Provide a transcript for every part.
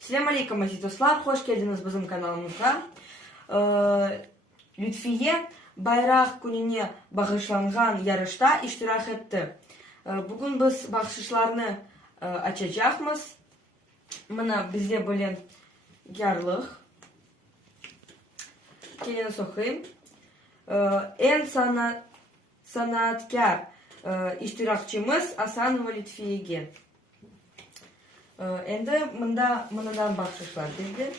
Selam aleyküm aziz dostlar, hoş geldiniz bizim kanalımıza. Lütfiye bayrak gününe bağışlangan yarışta iştirak etti. Bugün biz bahşişlerini açacağız. Buna bize bilen yarlık. Gelin okuyayım. En sanatkar iştirakçımız Asanova Lütfiye'ge. Endi mından bahşişler dedi.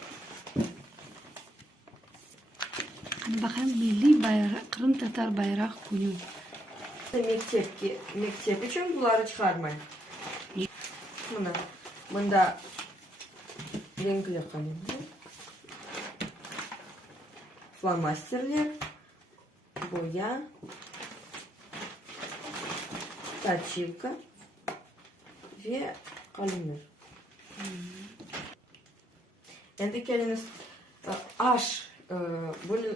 Bakın milli bayrak, Kırım Tatar bayrak günü. Mektep için bunları çıkarmayın. Bunda renkli kalemler, flomasterler, boya, точилка ve kalemler. Endi keliniz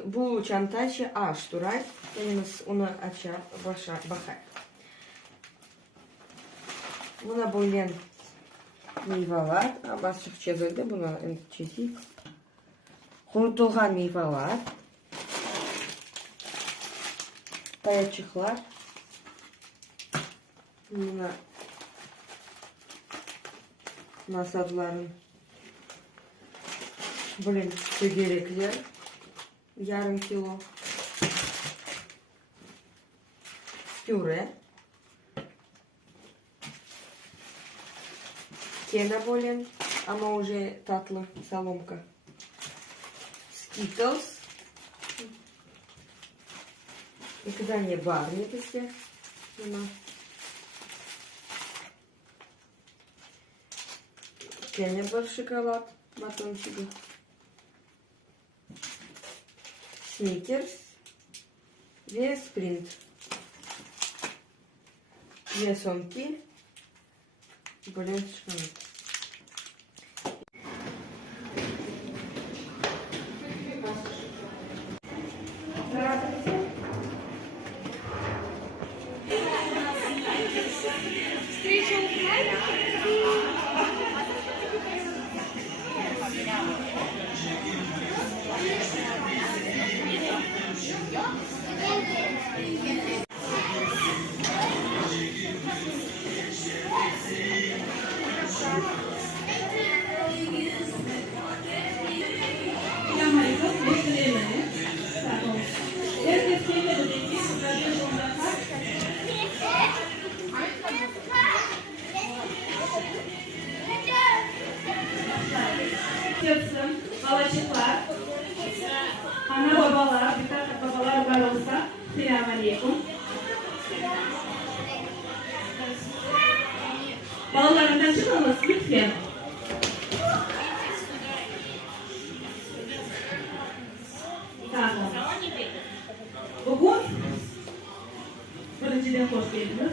bu çantacı aş duray. Keliniz onu açar, bakar. Buna boylayan meyveler, basıkça böyle buna çizip. Kurutulgan meyveler, tayaçıklar. Buna masadların çögerekler, yarım kilo püre, kena bolen, ama уже tatlı соломка, Skittles, никогда барни bizde, kena bir şokolad батончики, Snickers ve Sprint. Ve sonki böyle çıkıyor. Yapsın, balacıklar, ana babalar, dikkat babalar var olsa, selamünaleyküm. Balalarından çıkınız lütfen. Tamam. Bugün, birinciden hoş geldiniz.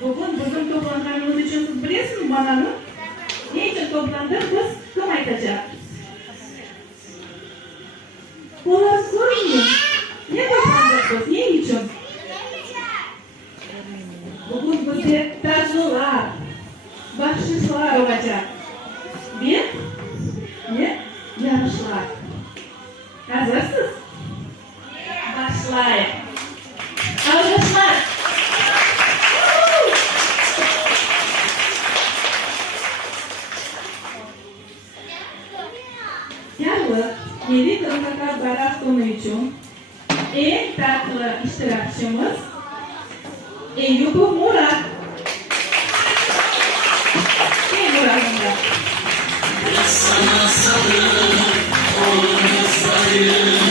Bugün bizim toplantılarımız için siz bilirsiniz bananı. Ne için toplandık biz? Kim aytacak? Onlar sormuyor. Ne toplandık biz? Ne için? Bugün bizde tacılar, bahşişler olacak. Bir, ne? Yarışlar. Hazırsınız? Başlayın. Alkışlar. Yarlı, Milli Kırım Tatar bayrak günü için en tatlı iştirakçımız Eyüpov Murat. Murat'ın sana sarıl, onu sayın.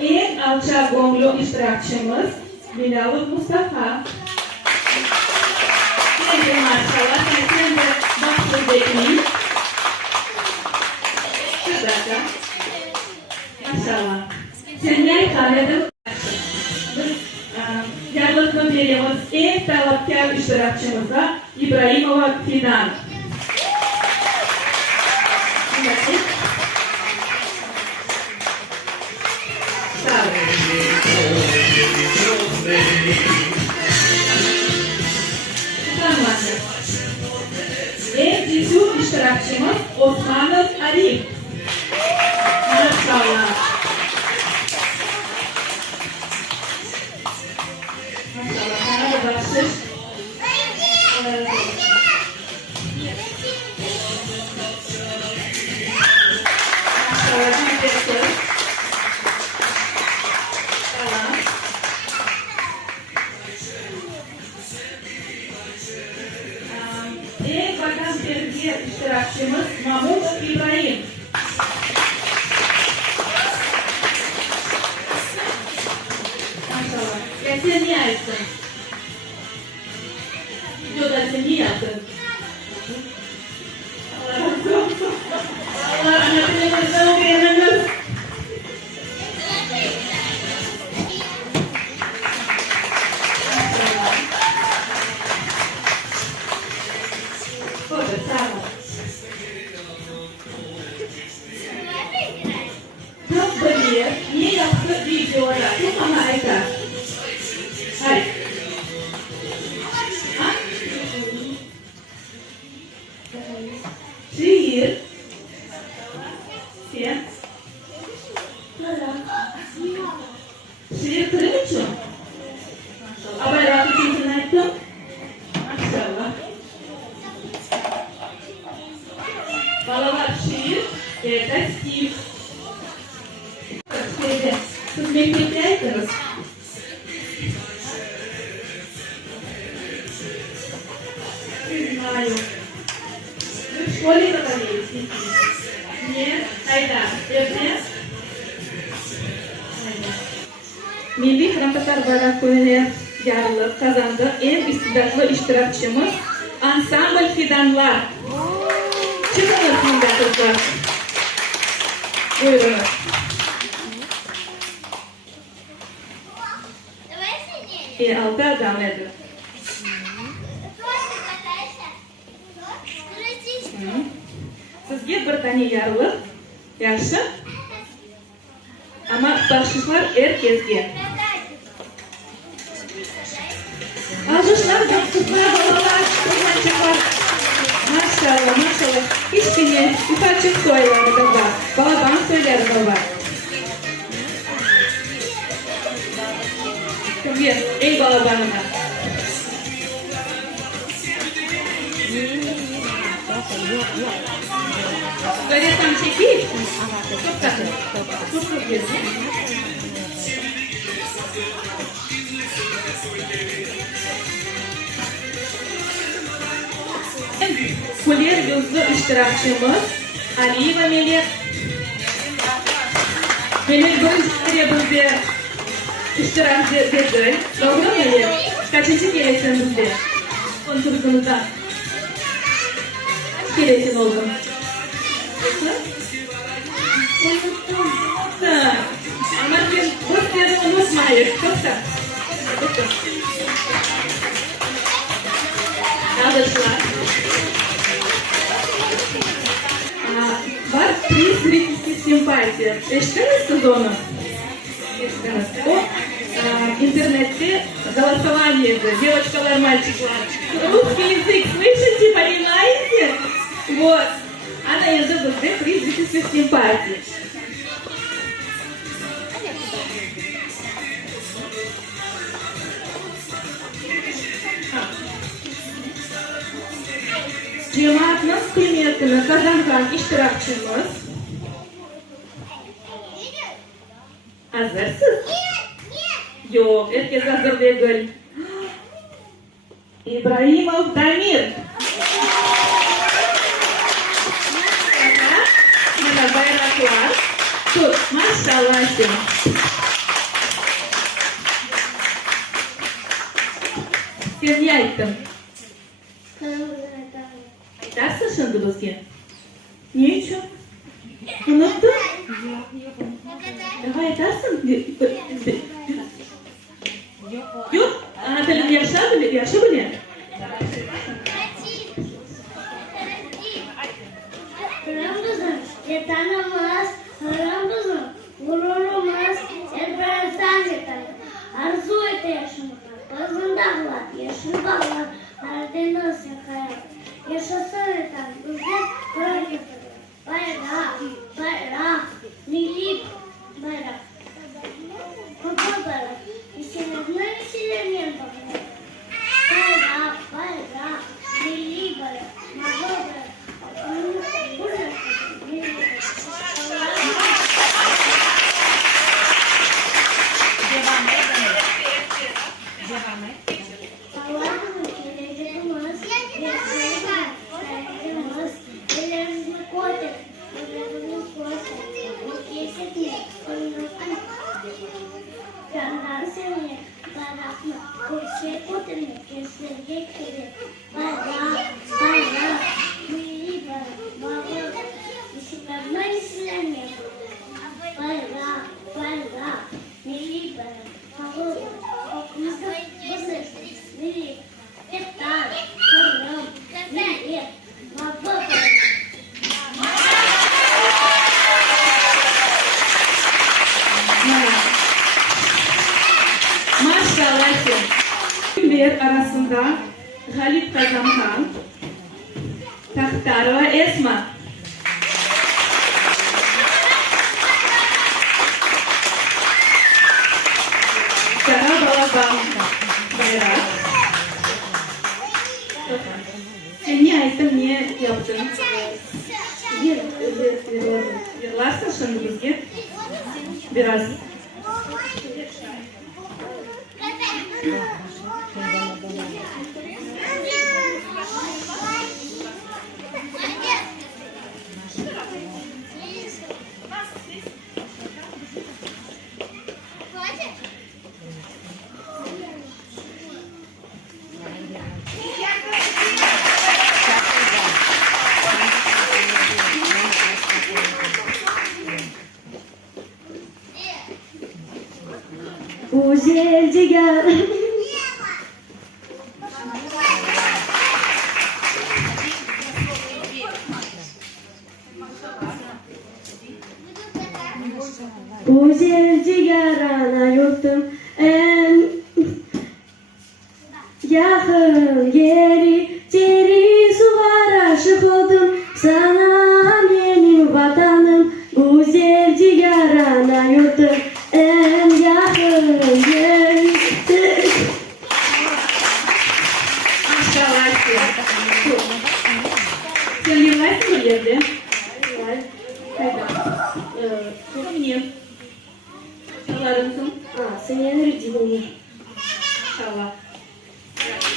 En alçak gönüllü iştirakçımız Bilalov Mustafa. Şimdi maşallah sen de başlı bekleyin. Bir dakika. Maşallah. Sen ne kaledin? Yarlıklı veriyoruz en talapkar iştirakçımıza İbrahimova Fidan. aytsin. Videoda sen yeyapsın. Allah rahmetine koysun o'qiganimiz. Hadi sağ ol. Çok biliyor. Niye yaptı videoda? Çok ama aytar. Hayır. Ha? Şiir. Sen. Şiir kırım için. Ama rahat için ayttım. Maşallah. Balalar şiir, evde stil. Siz mektepte aytınız. Знаю. Вы в школе говорите? Нет? Айда. Erken? Milli Hırımtatar Bayrak Köyü'ne yarılıp kazandı. En istidadlı iştirakçımız Ansambl Fidanlar. Çıkınız bunda kızlar. Buyurunuz. Altı adam edi. Sizge bir tane yarılıp, yaxshi. Ama baxshishlar erkekga. Alkışlar, kızlar, balalar, kızlar. Maşallah, maşallah. Hiç kimse ufacık söylerdi da var. Baladan söylerdi da var. Kimge? Ey balabanına. Gazetam çekeyim. Çok tatlı. Çok güzel. Kuler yüzlü iştirakçımız Aliyeva Melek. Melek bu bizde iştirak dedi. Doğru mu Melek? Kaçıncı kelesin bizde? Konuşursunuzda. Kelesin oldun. Ama biz bu seri unutmayız. Yoksa. Alkışlar. Var приз зрительской симпатии. Eşittiniz onu? Eşittiniz. O интернетте голосование, девочкалар, мальчикlar. Русский язык, слышите, понимаете? Вот. Ana yazı bizde приз зрительской симпатии. Cemaatimiz kıymetini kazangan iştirakçımız. Hazırsız? Yok, herkes hazır değil. İbrahimov Damir. Mana bayraklar. Tut, maşallah sen. Sen ne ayttın? Aytarsın şimdi bizga? Ne uchun? Unuttun? Daha aytarsın? Yo'q, ana tilim yaxshi bilyapti. Yetanımız, hırımızın, gururumuz, elbirden yeter. Arzu ete yaşamaklar, bazında var, yaşlı bağlar, Karadeniz yakar. Yaşasın yeter, bizde kırar getirir. Bayrak, bayrak, milli bayrak. Sizler arasında Halit Kazanhan, Takhtarova Esma. Sarah Balaban bayrak. Sen niye ayıttın, niye yaptın? Yırlarsın şimdi bizge. Biraz. Güzel cigar. Güzel cigarana yurtum en yakın yeri ceri sulara aşık oldum sana benim vatanım güzel cigarana yurtum en yakın yeri. Maşallah. Sen yırlarsın mı yerde? Kim? Çalarımsın. Sen yenir ciğer. İnşallah.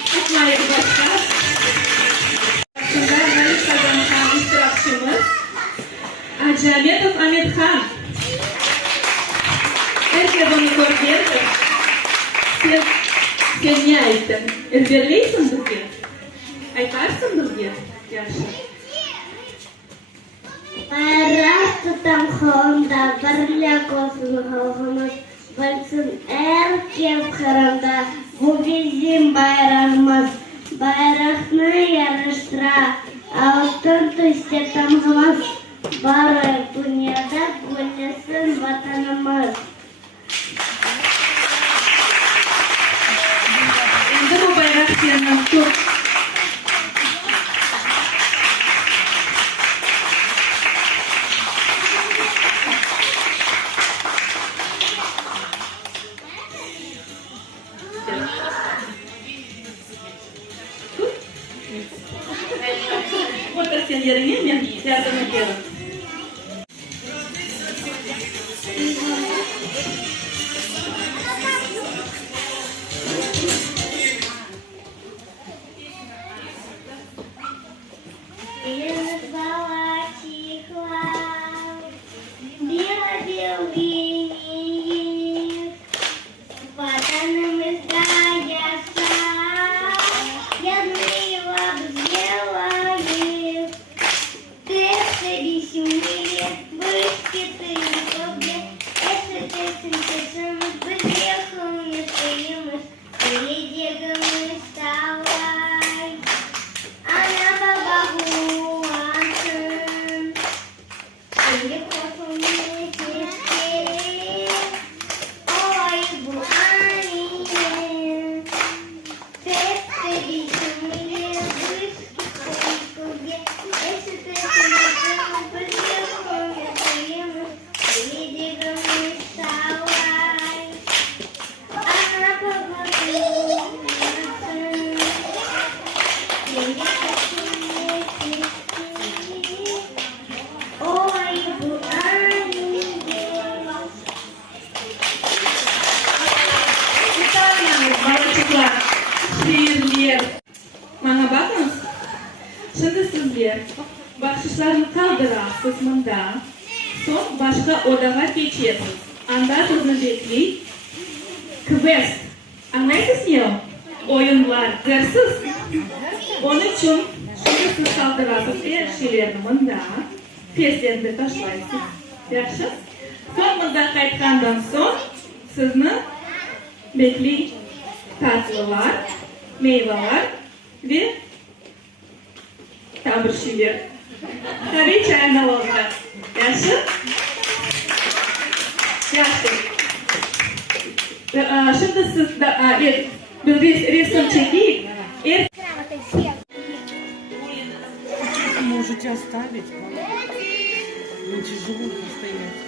Tutmayın başka. Şimdi Halit Kazanhan iştirakçımız Acametov Ahmet Khan. Herkes onu gördü. Sen niye ayıttın? Ezberleysin bizge. Aytarsın bizge. Yaxşı. Bayrak tutam kolumda, birlik olsun halkımız, bilsin erkek kırımda, bu bizim bayrağımız. Bayrakını yarıştıra, altın tüste tamamız, barı dünyada güllesin vatanımız. Şimdi bu bayrak senden çok. Otur sen yerine, ben yardım ediyorum. Şiirler. Bana bakınız. Şimdi sizler bakışlarını kaldırasınız mında. Son başka odağa geçiyorsunuz. Anda sizni bekleyin. Quest. Anlaysınız mı? Oyunlar, dersiz. Onun için şimdi siz kaldırasınız her şeylerini mında. Peslerini taşlaysınız. Yaxşı. Son mında qaytgandan so'ng sizni bekleyin. Tatlılar, meyveler ve tabirşiler. Tabii çaynalarlar. Yaxşı? Yaxşı. Şimdi siz Biz resim çekeyim. Можете оставить. Не тяжело постоять.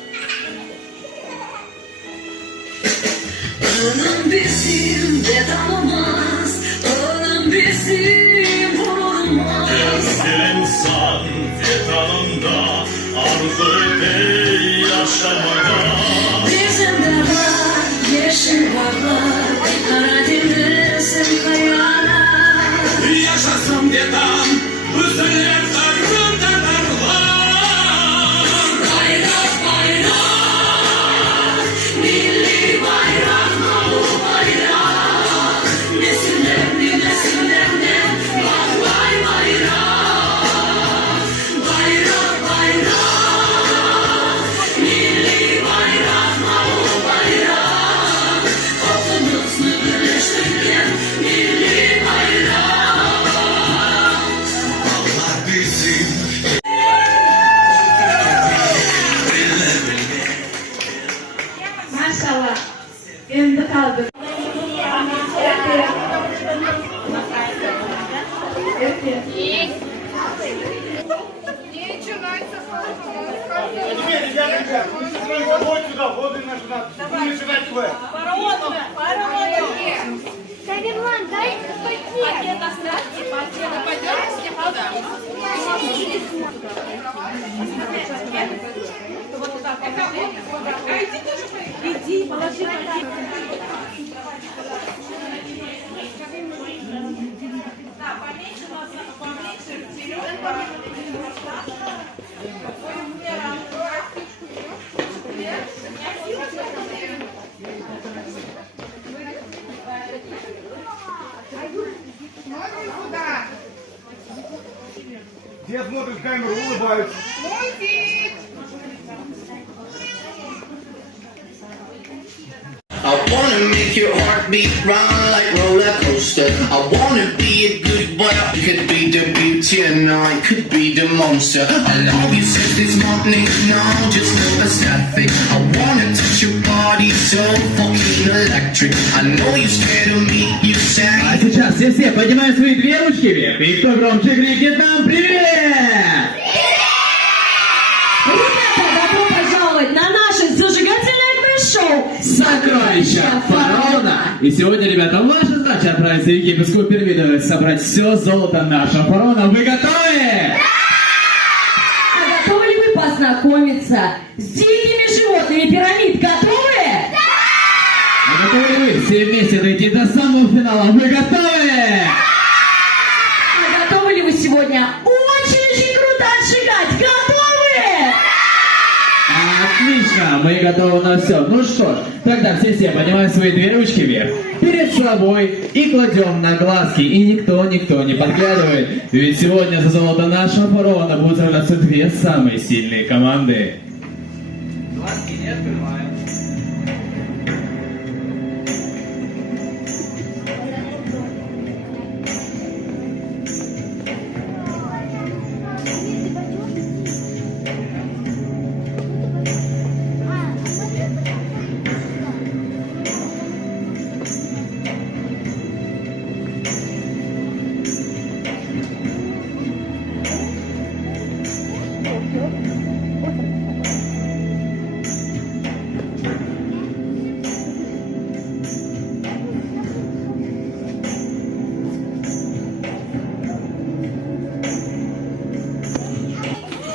Onun bizim de tanımaz, onun bizim vurulmaz. Her insan fitanında arzu eder yaşamada. Bizim de var, yeşil varlar, Karadeniz'in kayalar. Yaşasın fitan, üzülür sarkın dağlar. Bayrak, bayrak, milli bayrak, malı bayrak. Nesillerdi, nesillerdi, vay vay bayrak. Bayrak, bayrak, milli bayrak, malı bayrak. Toplumuzu birleştiren milli bayrak. Allah bizim Maşallah. Endi kaldı. Теперь, ребята, вот сюда, вот и наш. Будем начинать квест. Таверлан, дай пакет. Иди, положи. Все смотрят в камеру, улыбаются. I wanna make your heartbeat run like roller coaster. I wanna be a good boy. You could be the beauty and I could be the monster. I love you since this morning, no, just no aesthetic. I wanna touch your body so fucking electric. I know you're scared of me, you say. А сейчас все поднимают свои две ручки вверх. И кто громче крикнет нам привет! Ребята, добро пожаловать на наше зажигательное шоу Сокровища фараона! И сегодня, ребята, ваша задача отправиться в египетскую пирамиду и собрать все золото нашего фараона. Вы готовы? А готовы ли вы познакомиться с дикими животными пирамид? Готовы? А готовы ли вы все вместе дойти до самого финала? Вы готовы? А готовы ли вы сегодня очень-очень круто отжигать? Готовы? Отлично, мы готовы на все. Ну что ж, тогда все поднимаем свои две ручки вверх перед собой и кладем на глазки. И никто не подглядывает. Ведь сегодня за золото нашего фараона будут сражаться две самые сильные команды. Глазки не открываем.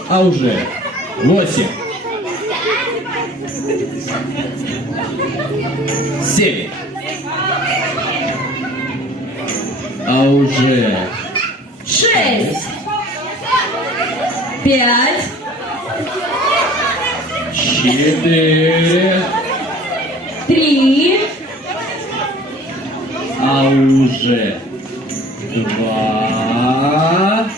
А уже 8, 7, а уже 6, 5, 4, 3, а уже 2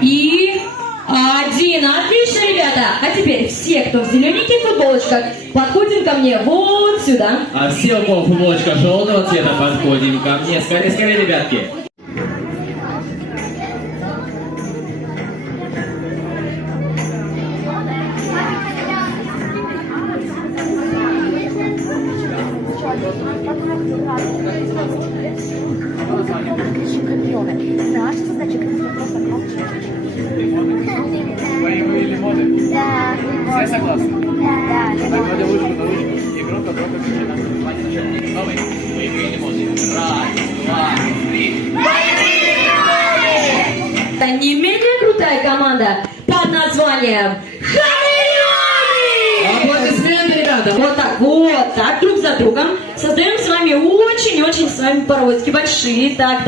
и 1. Отлично, ребята. А теперь все, кто в зелененьких футболочках, подходим ко мне вот сюда. А все, у кого футболочка желтого цвета, подходим ко мне. Скорее, скорее, ребятки. Все согласны? Так, кладем ручку на ручку и громко-громко кричим наше название начальника. Новый. Боевые лимоны. Раз, два, три. Это не менее крутая команда под названием Хамелеоны! Аплодисменты, ребята! Вот так, друг за другом. Создаем с вами очень-очень с вами паровозики большие. Так.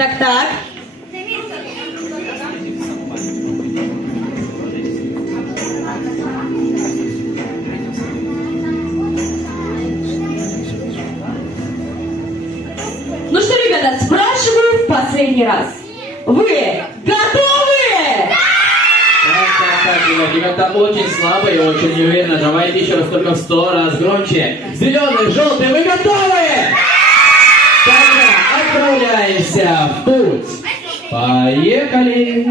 Ну что, ребята, спрашиваю в последний раз. Вы готовы? Так, ребята, очень слабо и очень неуверенно. Давайте еще раз, только в 100 раз громче. Зеленый, желтый, вы готовы? Тогда отправляемся в путь. Поехали!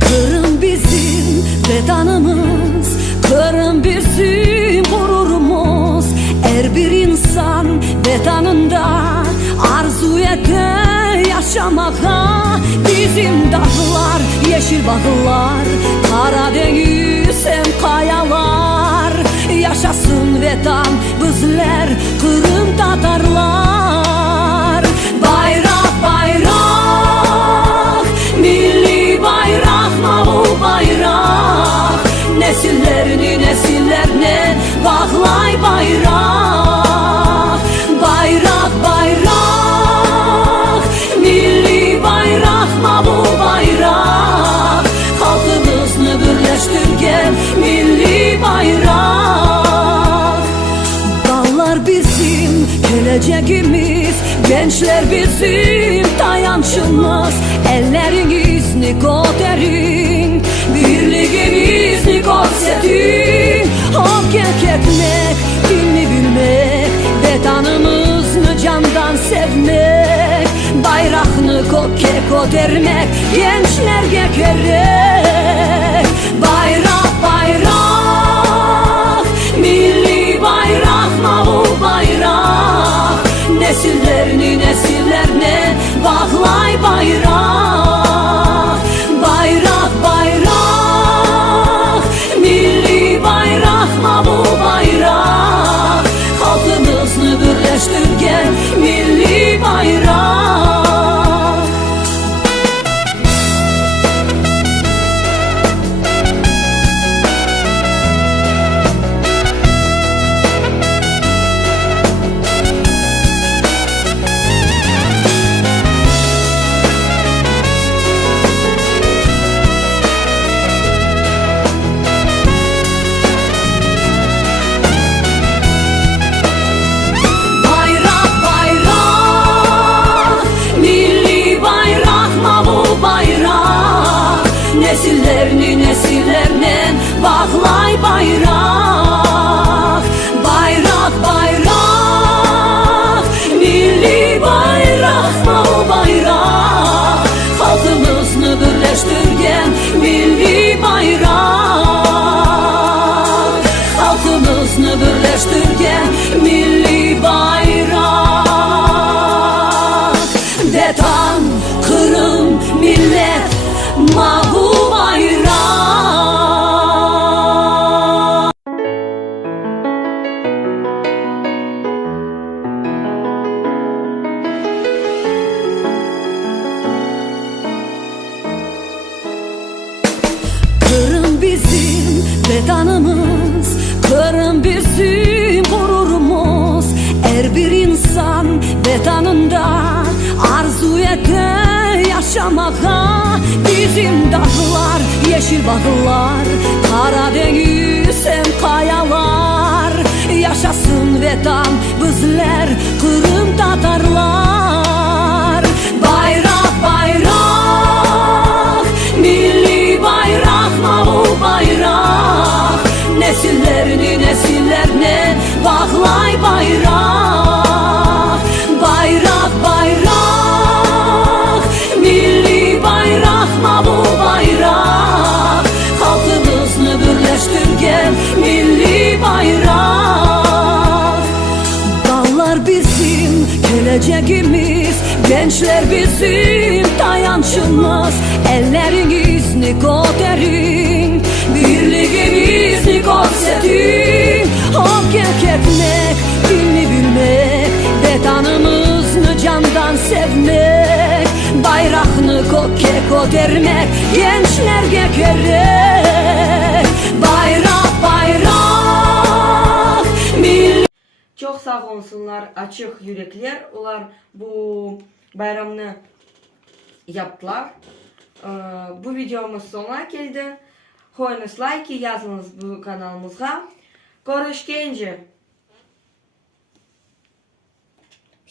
Kırım bizim bedanımız, Kırım bizim gururumuz. Her bir insan bedanında arzu eder yaşamaya. Bizim dağlar, yeşil bağlar, Karadeniz hem kayalar. Yaşasın vatan bizler, Kırım Tatarlar. Bayrak bayrak, milli bayrak, mavi bayrak. Nesillerine bağlay bayrak. Bayrak bayrak, milli bayrak, mavi bayrak. Halkımızı birleştirgen milli bayrak. Dağlar bizim geleceğimiz, gençler bizim dayanışımız. Ellerinizni gösterin, birliğinizni gösterin. Hak etmek, dinni bilmek, vatanımızı candan sevmek. Bayrağını göstermek gençlerge gerek. Bayrak bayrak, milli bayrak, mavi bayrak. Nesillerine bağlay bayrak. Bayrak bayrak, milli bayrak, mavi bayrak. Halkımızı birleştirgen milli bayrak. Bayrak bayrak, milli bayrak, mavi bayrak. Nesillerine bağlay bayrak. Bayrak bayrak, milli bayrak, mavi bayrak. Halkımızı birleştirgen milli bayrak. Halkımızı birleştirgen milli bayrak. Vatan, Kırım, millet, mavi bayrak. Kırım bizim bedanımız, Kırım bizim gururumuz. Her bir insan bedanında millete yaşamağa, bizim dağlar, yeşil bağlar, Karadeniz hem kayalar. Yaşasın vatan bizler, Kırım Tatarlar. Bayrak bayrak, milli bayrak, mavi bayrak, nesillerini nesillerine bağlay bayrak. Bayrak bayrak, milli bayrak, mavi bayrak, halkımızı birleştirgen milli bayrak. Dağlar bizim geleceğimiz, gençler bizim dayanışımız. Ellerinizni gösterin, birliğimizni gösterin. Hak etmek, dilini bilmek, vatanımızı candan sevmek, bayrağını kokke göstermek gençlerge gerek. Bayrak bayrak, milli. Çok sağ olsunlar, açık yürekler. Onlar bu bayramını yaptılar. Bu videomuz sonuna geldi. Koyunuz like, yazınız bu kanalımıza. Görüşkence.